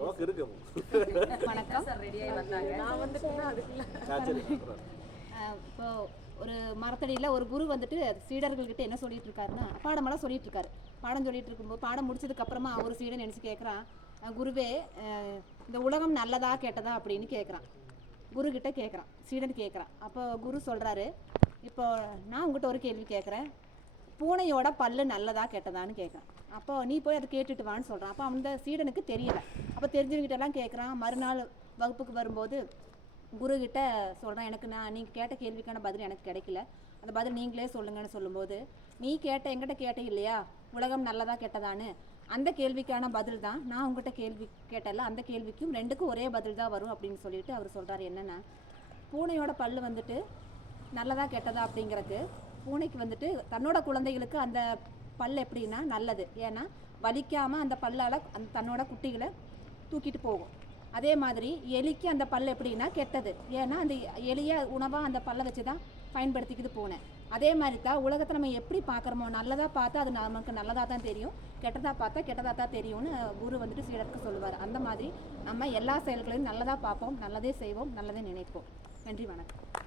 உனக்கு இருக்கு. வணக்கம். நான். அஹ் இப்போ ஒரு மரத்தடியில் ஒரு குரு வந்துட்டு சீடர்கள்கிட்ட என்ன சொல்லிட்டு இருக்காருன்னா பாடமெல்லாம் சொல்லிட்டு இருக்காரு. பாடம் சொல்லிட்டு இருக்கும்போது பாடம் முடிச்சதுக்கு அப்புறமா ஒரு சீடன் நினச்சி கேட்குறான் குருவே இந்த உலகம் நல்லதா கெட்டதா? அப்படின்னு கேட்குறான் குரு கிட்ட கேட்குறான் சீடன் கேட்குறான் அப்போ குரு சொல்றாரு இப்போ நான் உங்ககிட்ட ஒரு கேள்வி கேட்குறேன் பூனையோட பல்லு நல்லதா கெட்டதான்னு கேட்குறான். அப்போ நீ போய் அதை கேட்டுட்டு வான்னு சொல்கிறான் அப்போ அந்த சீடனுக்கு தெரியல. அப்போ தெரிஞ்சவங்கிட்டலாம் கேட்குறான். மறுநாள் வகுப்புக்கு வரும்போது குரு சொல்கிறான் எனக்கு நான் நீங்கள் கேட்ட கேள்விக்கான பதில் எனக்கு கிடைக்கல. அந்த பதில் நீங்களே சொல்லுங்கன்னு சொல்லும்போது நீ கேட்ட எங்கிட்ட கேட்ட இல்லையா? உலகம் நல்லதா கெட்டதான்னு? அந்த கேள்விக்கான பதில் தான் நான் உங்கள்கிட்ட கேள்வி கேட்டல அந்த கேள்விக்கும் ரெண்டுக்கும் ஒரே பதில் தான் வரும் அப்படின்னு சொல்லிட்டு அவர் சொல்கிறார் என்னென்னா பூனையோட பல் வந்துட்டு நல்லதா கெட்டதா? அப்படிங்கிறதுக்கு பூனைக்கு வந்துட்டு தன்னோட குழந்தைகளுக்கு அந்த பல் எப்படின்னா நல்லது. ஏன்னா வலிக்காமல் அந்த பல்லால் அந்த தன்னோட குட்டிகளை தூக்கிட்டு போகும். அதே மாதிரி எலிக்கு அந்த பல் எப்படின்னா கெட்டது. ஏன்னா அந்த எலியை உணவாக அந்த பல்லை வச்சு தான் பயன்படுத்திக்கிட்டு போனேன் அதே மாதிரி தான் உலகத்தை நம்ம எப்படி பார்க்குறோமோ நல்லதாக பார்த்தா அது நமக்கு நல்லதாக தான் தெரியும். கெட்டதாக பார்த்தா கெட்டதாக தான் தெரியும்னு குரு வந்துட்டு சீடருக்கு சொல்லுவார். அந்த மாதிரி நம்ம எல்லா செயல்களையும் நல்லதாக பார்ப்போம் நல்லதே செய்வோம் நல்லதே நினைப்போம். நன்றி வணக்கம்.